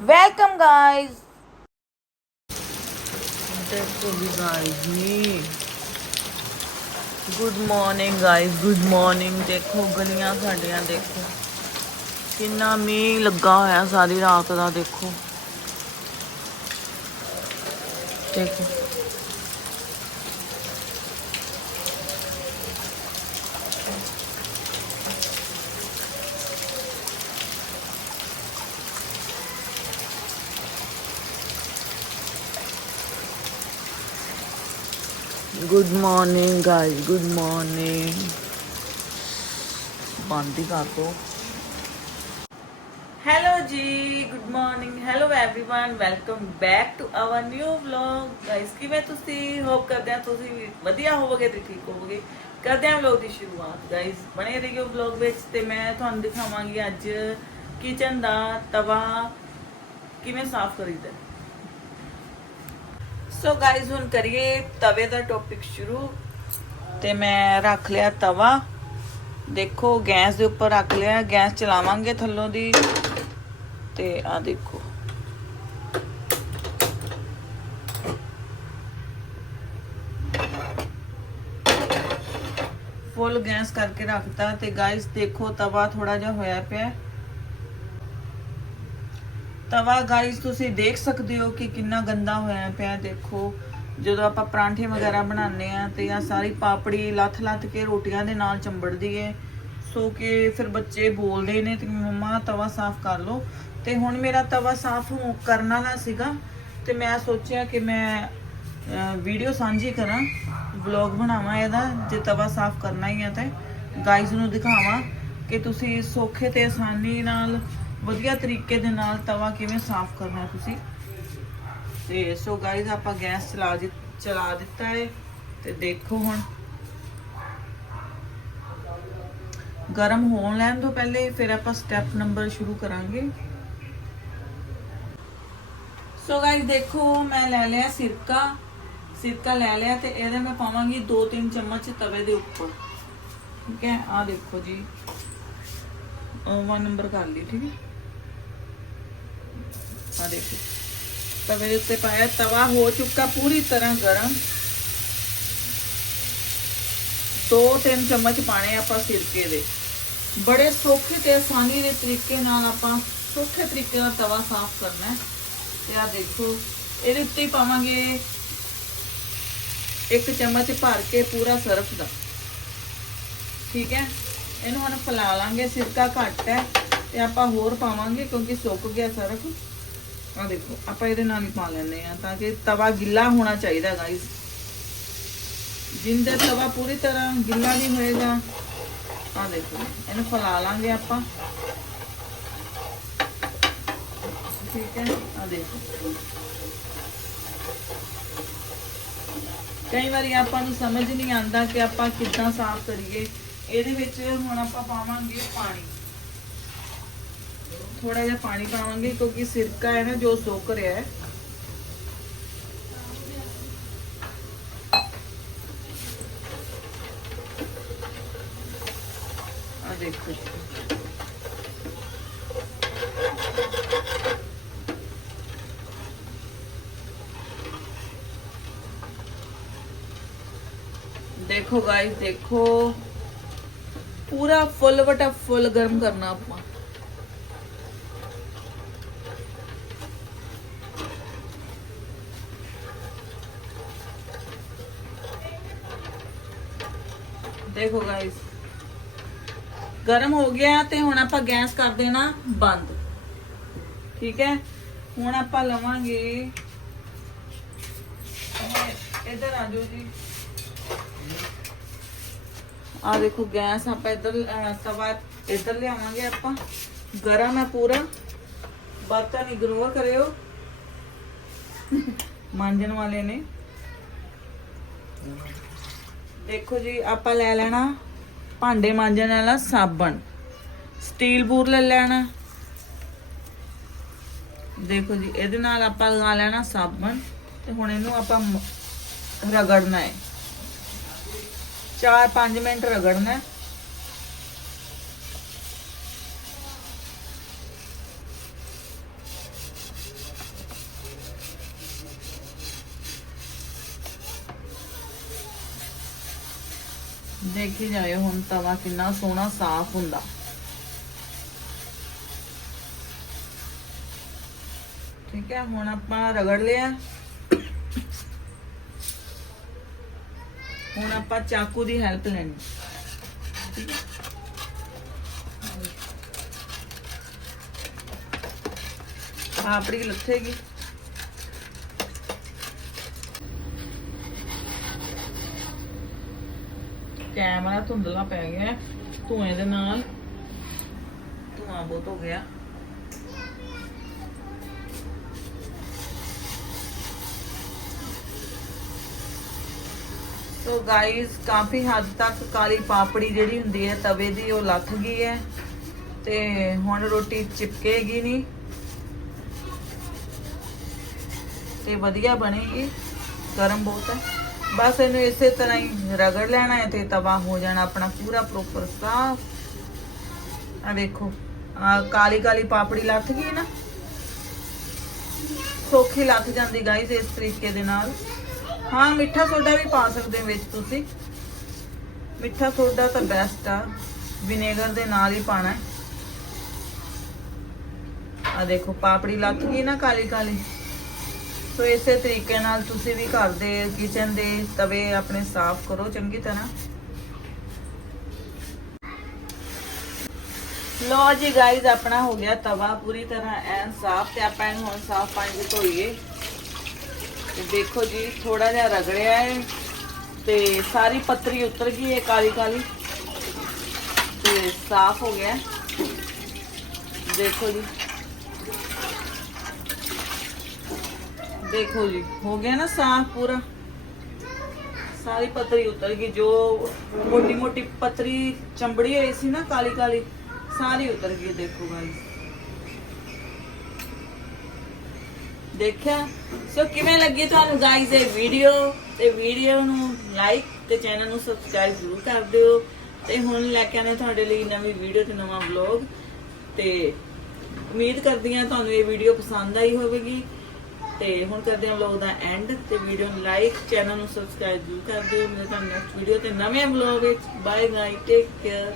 Welcome guys ਦੇਖੋ ਵੀ guys ਨੀ good morning guys good morning ਦੇਖੋ, ਗਲੀਆਂ ਸਾਡੀਆਂ ਦੇਖੋ। ਕਿੰਨਾ ਮੀਂਹ ਲੱਗਾ ਹੋਇਆ ਸਾਰੀ ਰਾਤ ਦਾ, ਦੇਖੋ। ਦੇਖੋ। good morning guys good morning ਬੰਦ ਹੀ ਕਰ ਦੋ ਹੈਲੋ ਜੀ good morning hello everyone welcome back to our new vlog guys ਕਿਵੇਂ ਤੁਸੀਂ ਹੋਪ ਕਰਦੇ ਆ ਤੁਸੀਂ ਵੀ ਵਧੀਆ ਹੋਵੋਗੇ ਤੇ ਠੀਕ ਹੋਵੋਗੇ ਕਰਦੇ ਆ ਵਲੌਗ ਦੀ ਸ਼ੁਰੂਆਤ ਗਾਇਸ ਬਣੇ ਰਹੀਓ ਵਲੌਗ ਵਿੱਚ ਤੇ ਮੈਂ ਤੁਹਾਨੂੰ ਦਿਖਾਵਾਂਗੀ ਅੱਜ ਕਿਚਨ ਦਾ ਤਵਾ ਕਿਵੇਂ ਸਾਫ਼ ਕਰੀਦਾ ਸੋ ਗਾਇਸ ਹੁਣ ਕਰੀਏ ਤਵੇ ਦਾ ਟੌਪਿਕ ਸ਼ੁਰੂ। ਤੇ ਮੈਂ ਰੱਖ ਲਿਆ ਤਵਾ। ਦੇਖੋ, ਗੈਸ ਦੇ ਉੱਪਰ ਰੱਖ ਲਿਆ। ਗੈਸ ਚਲਾਵਾਂਗੇ ਥੱਲੋਂ ਦੀ। ਤੇ ਆ ਦੇਖੋ। ਫੁੱਲ ਗੈਸ ਕਰਕੇ ਰੱਖਤਾ। ਤੇ ਗਾਇਸ ਦੇਖੋ, ਤਵਾ ਥੋੜਾ ਜਿਹਾ ਹੋਇਆ ਪਿਆ। ਤਵਾ ਗਾਇਸ ਤੁਸੀਂ ਦੇਖ ਸਕਦੇ ਹੋ ਕਿ ਕਿੰਨਾ ਗੰਦਾ ਹੋਇਆ ਪਿਆ ਦੇਖੋ। ਜਦੋਂ ਆਪਾਂ ਪਰਾਂਠੇ ਵਗੈਰਾ ਬਣਾਉਂਦੇ ਆ ਤੇ ਆ ਸਾਰੀ ਪਾਪੜੀ ਲੱਥ-ਲੱਥ ਕੇ ਰੋਟੀਆਂ ਦੇ ਨਾਲ ਚੰਬੜਦੀ ਏ। ਸੋ ਕਿ ਫਿਰ ਬੱਚੇ ਬੋਲਦੇ ਨੇ ਤੇ ਮੰਮਾ, ਤਵਾ ਸਾਫ਼ ਕਰ ਲਓ। ਤੇ ਹੁਣ ਮੇਰਾ ਤਵਾ ਸਾਫ਼ ਹੋ ਕਰਨ ਵਾਲਾ ਸੀਗਾ ਤੇ ਮੈਂ ਸੋਚਿਆ ਕਿ ਮੈਂ ਵੀਡੀਓ ਸਾਂਝੀ ਕਰਾਂ ਵਲੌਗ ਬਣਾਵਾਂ ਇਹਦਾ, ਜੇ ਤਵਾ ਸਾਫ਼ ਕਰਨਾ ਹੀ ਹੈ ਤੇ। ਗਾਇਜ਼ ਨੂੰ ਦਿਖਾਵਾਂ ਕਿ ਤੁਸੀਂ ਸੌਖੇ ਤੇ ਆਸਾਨੀ ਨਾਲ ਵਧੀਆ ਤਰੀਕੇ ਦੇ ਨਾਲ ਤਵਾ ਕਿਵੇਂ ਸਾਫ਼ ਕਰਨਾ ਤੁਸੀਂ? ਤੇ ਸੋ ਗਾਇਜ਼ ਆਪਾਂ ਗੈਸ ਚਲਾ ਚਲਾ ਦਿੱਤਾ ਹੈ ਤੇ ਦੇਖੋ ਹੁਣ। ਗਰਮ ਹੋਣ ਲੈਣ ਤੋਂ ਪਹਿਲੇ ਫਿਰ ਆਪਾਂ ਸਟੈਪ ਨੰਬਰ ਸ਼ੁਰੂ ਕਰਾਂਗੇ। ਸੋ ਗਾਇਜ਼ ਦੇਖੋ, ਮੈਂ ਲੈ ਲਿਆ ਸਿਰਕਾ। ਸਿਰਕਾ ਲੈ ਲਿਆ ਤੇ ਇਹਦੇ ਮੈਂ ਪਾਵਾਂਗੀ 2-3 ਚਮਚ ਤਵੇ ਦੇ ਉੱਪਰ। ਠੀਕ ਹੈ? ਆ ਦੇਖੋ ਜੀ। ਵਨ ਨੰਬਰ ਕਰ ਲਈ, ਠੀਕ ਹੈ? ਆ ਦੇਖੋ। ਤਵੇ ਦੇ ਉੱਤੇ ਪਾਇਆ, ਤਵਾ ਹੋ ਚੁੱਕਾ ਪੂਰੀ ਤਰ੍ਹਾਂ ਗਰਮ। 2-3 ਚਮਚ ਪਾਣੇ ਆਪਾਂ ਸਿਰਕੇ ਦੇ। ਬੜੇ ਸੌਖੇ ਤੇ ਆਸਾਨੀ ਦੇ ਤਰੀਕੇ ਨਾਲ ਆਪਾਂ ਸੌਖੇ ਤਰੀਕੇ ਨਾਲ ਤਵਾ ਸਾਫ਼ ਕਰਨਾ ਤੇ ਆ ਦੇਖੋ, ਇਹਦੇ ਉੱਤੇ ਹੀ ਪਾਵਾਂਗੇ ਇੱਕ ਚਮਚ ਭਰ ਕੇ ਪੂਰਾ ਸਰਫ ਦਾ। ਠੀਕ ਹੈ? ਇਹਨੂੰ ਹੁਣ ਫੈਲਾ ਲਾਂਗੇ, ਸਿਰਕਾ ਘੱਟ ਹੈ। ਤੇ ਆਪਾਂ ਹੋਰ ਪਾਵਾਂਗੇ ਕਿਉਂਕਿ ਸੁੱਕ ਗਿਆ ਸਰਫ। ਆ ਦੇਖੋ, ਆਪਾਂ ਇਹਦੇ ਨਾਲ ਹੀ ਪਾ ਲੈਂਦੇ ਆ ਤਾਂ ਕਿ ਤਵਾ ਗਿੱਲਾ ਹੋਣਾ ਚਾਹੀਦਾ ਗਾਇਸ ਜਿੰਦੇ ਤਵਾ ਪੂਰੀ ਤਰ੍ਹਾਂ ਗਿੱਲਾ ਨਹੀਂ ਹੋਏਗਾ ਆ ਦੇਖੋ, ਇਹਨੂੰ ਫੈਲਾ ਲਾਂਗੇ ਆਪਾਂ। ਠੀਕ ਹੈ ਆ ਦੇਖੋ। ਕਈ ਵਾਰੀ ਆਪਾਂ ਨੂੰ ਸਮਝ ਨਹੀਂ ਆਉਂਦਾ ਕਿ ਆਪਾਂ ਕਿੱਦਾਂ ਸਾਫ਼ ਕਰੀਏ। ਇਹਦੇ ਵਿੱਚ ਹੁਣ ਆਪਾਂ ਪਾਵਾਂਗੇ ਪਾਣੀ। ਥੋੜਾ ਜਿਹਾ ਪਾਣੀ ਪਾਵਾਂਗੇ ਕਿਉਂਕਿ ਸਿਰਕਾ ਹੈ ਨਾ ਜੋ ਸੋਕ ਰਿਹਾ ਹੈ ਆ ਦੇਖੋ ਦੇਖੋ ਗਾਇਸ ਦੇਖੋ ਪੂਰਾ ਫੁੱਲ ਵਟਾ ਫੁੱਲ ਗਰਮ ਕਰਨਾ ਆਪਾਂ ਦੇਖੋ ਗਾਇਸ ਗਰਮ ਹੋ ਗਿਆ ਤੇ ਹੁਣ ਆਪਾਂ ਗੈਸ ਕਰ ਦੇਣਾ ਬੰਦ। ਠੀਕ ਹੈ? ਹੁਣ ਆਪਾਂ ਲਵਾਂਗੇ। ਇਧਰ ਆ ਜਾਓ ਜੀ। ਆ ਦੇਖੋ ਗੈਸ ਆਪਾਂ ਇਧਰ ਤਵਾ ਇਧਰ ਲਿਆਵਾਂਗੇ ਆਪਾਂ। ਗਰਮ ਹੈ ਪੂਰਾ। ਬਰਤਨ ਇਗਨੋਰ ਕਰਿਓ। ਮਾਂਜਣ ਵਾਲੇ ਨੇ। ਦੇਖੋ ਜੀ, ਆਪਾਂ ਲੈ ਲੈਣਾ ਭਾਂਡੇ ਮਾਂਜਣ ਵਾਲਾ ਸਾਬਣ। ਸਟੀਲ ਬੂਰ ਲੈ ਲੈਣਾ। ਦੇਖੋ ਜੀ, ਇਹਦੇ ਨਾਲ ਆਪਾਂ ਲਗਾ ਲੈਣਾ ਸਾਬਣ ਤੇ ਹੁਣ ਇਹਨੂੰ ਆਪਾਂ ਮ- ਰਗੜਨਾ ਹੈ। 4-5 ਮਿੰਟ ਰਗੜਨਾ ਹੈ। ਦੇਖੀ ਜਾਇਓ ਹੁਣ ਤਵਾ ਕਿੰਨਾ ਸੋਹਣਾ ਸਾਫ਼ ਹੁੰਦਾ। ਠੀਕ ਹੈ, ਹੁਣ ਆਪਾਂ ਰਗੜ ਲਿਆ। ਹੁਣ ਆਪਾਂ ਚਾਕੂ ਦੀ ਹੈਲਪ ਲੈਣੀ। ਠੀਕ ਹੈ। ਆਪੜੀ ਲੱਥੇਗੀ। ਕੈਮਰਾ ਧੁੰਦਲਾ ਪੈ ਗਿਆ ਧੂਏ ਦੇ ਨਾਲ ਧੂਆਂ ਬਹੁਤ ਹੋ ਗਿਆ। ਸੋ ਗਾਇਸ ਕਾਫੀ ਹੱਦ ਤੱਕ ਕਾਲੀ ਪਾਪੜੀ ਜਿਹੜੀ ਹੁੰਦੀ ਹੈ, ਤਵੇ ਦੀ ਉਹ ਲੱਥ ਗਈ ਹੈ ਤੇ ਹੁਣ ਰੋਟੀ ਚਿਪਕੇਗੀ ਨਹੀਂ ਤੇ ਵਧੀਆ ਬਣੇਗੀ। ਗਰਮ ਬਹੁਤ ਹੈ। ਬਸ ਇਹਨੂੰ ਇਸੇ ਤਰ੍ਹਾਂ ਹੀ ਰਗੜ ਲੈਣਾ ਹੈ ਤੇ ਤਵਾ ਹੋ ਜਾਣਾ ਆਪਣਾ ਪੂਰਾ ਪ੍ਰੋਪਰ ਸਾਫ਼। ਆ ਦੇਖੋ ਆ ਕਾਲੀ ਕਾਲੀ ਪਾਪੜੀ ਲੱਥ ਗਈ ਨਾ? ਸੌਖੀ ਲੱਥ ਜਾਂਦੀ ਗਾਇਸ ਇਸ ਤਰੀਕੇ ਦੇ ਨਾਲ। ਹਾਂ, ਮਿੱਠਾ ਸੋਡਾ ਵੀ ਪਾ ਸਕਦੇ ਹੋ ਵਿੱਚ ਤੁਸੀਂ। ਮਿੱਠਾ ਸੋਡਾ ਤਾਂ ਬੈਸਟ ਆ। ਵਿਨੇਗਰ ਦੇ ਨਾਲ ਹੀ ਪਾਣਾ ਹੈ। ਆ ਦੇਖੋ, ਪਾਪੜੀ ਲੱਥ ਗਈ ਨਾ ਕਾਲੀ ਕਾਲੀ। ਸੋ ਇਸੇ ਤਰੀਕੇ ਨਾਲ ਤੁਸੀਂ ਵੀ ਘਰ ਦੇ ਕਿਚਨ ਦੇ ਤਵੇ ਆਪਣੇ ਸਾਫ਼ ਕਰੋ ਚੰਗੀ ਤਰ੍ਹਾਂ। ਲੋ ਜੀ ਗਾਈਜ਼ ਆਪਣਾ ਹੋ ਗਿਆ ਤਵਾ ਪੂਰੀ ਤਰ੍ਹਾਂ ਐਨ ਸਾਫ਼ ਤੇ ਆਪਾਂ ਇਹਨੂੰ ਹੁਣ ਸਾਫ਼ ਪਾਣੀ ਵਿੱਚ ਧੋਈਏ। ਤੇ ਦੇਖੋ ਜੀ ਥੋੜਾ ਜਿਹਾ ਰਗੜਿਆ ਹੈ ਤੇ ਸਾਰੀ ਪੱਤਰੀ ਉਤਰ ਗਈ ਹੈ ਕਾਲੀ ਕਾਲੀ। ਤੇ ਸਾਫ਼ ਹੋ ਗਿਆ। ਦੇਖੋ ਜੀ। ਦੇਖੋ ਜੀ, ਹੋ ਗਿਆ ਨਾ ਸਾਫ਼ ਪੂਰਾ। ਸਾਰੀ ਪਤਰੀ ਉਤਰ ਗਈ, ਜੋ ਮੋਟੀ ਮੋਟੀ ਪਤਰੀ ਚੰਬੜੀ ਹੋਈ ਸੀ ਨਾ ਕਾਲੀ ਕਾਲੀ ਸਾਰੀ ਉਤਰ ਗਈ, ਦੇਖੋ ਗਾਇਸ ਦੇਖਿਆ? ਸੋ ਕਿਵੇਂ ਲੱਗੀ ਤੁਹਾਨੂੰ ਗਾਇਸ ਇਹ ਵੀਡੀਓ ਤੇ ਵੀਡੀਓ ਨੂੰ ਲਾਈਕ ਤੇ ਚੈਨਲ ਨੂੰ ਸਬਸਕ੍ਰਾਈਬ ਜ਼ਰੂਰ ਕਰ ਦਿਓ। ਤੇ ਹੁਣ ਲੈ ਕੇ ਆਨੇ ਤੁਹਾਡੇ ਲਈ ਨਵੀਂ ਵੀਡੀਓ ਤੇ ਨਵਾਂ ਵਲੌਗ ਤੇ ਉਮੀਦ ਕਰਦੀ ਹਾਂ ਤੁਹਾਨੂੰ ਇਹ ਵੀਡੀਓ ਪਸੰਦ ਆਈ ਹੋਵੇਗੀ। ਤੇ ਹੁਣ ਕਰਦੇ ਹਾਂ ਵਲੌਗ ਦਾ ਐਂਡ ਤੇ ਵੀਡੀਓ ਨੂੰ ਲਾਈਕ ਚੈਨਲ ਨੂੰ ਸਬਸਕ੍ਰਾਈਬ ਜ਼ਰੂਰ ਕਰ ਦਿਓ। ਮਿਲਦੇ ਹਾਂ ਨੈਕਸਟ ਵੀਡੀਓ ਤੇ ਨਵੇਂ ਵਲੌਗ ਵਿੱਚ। Bye bye take care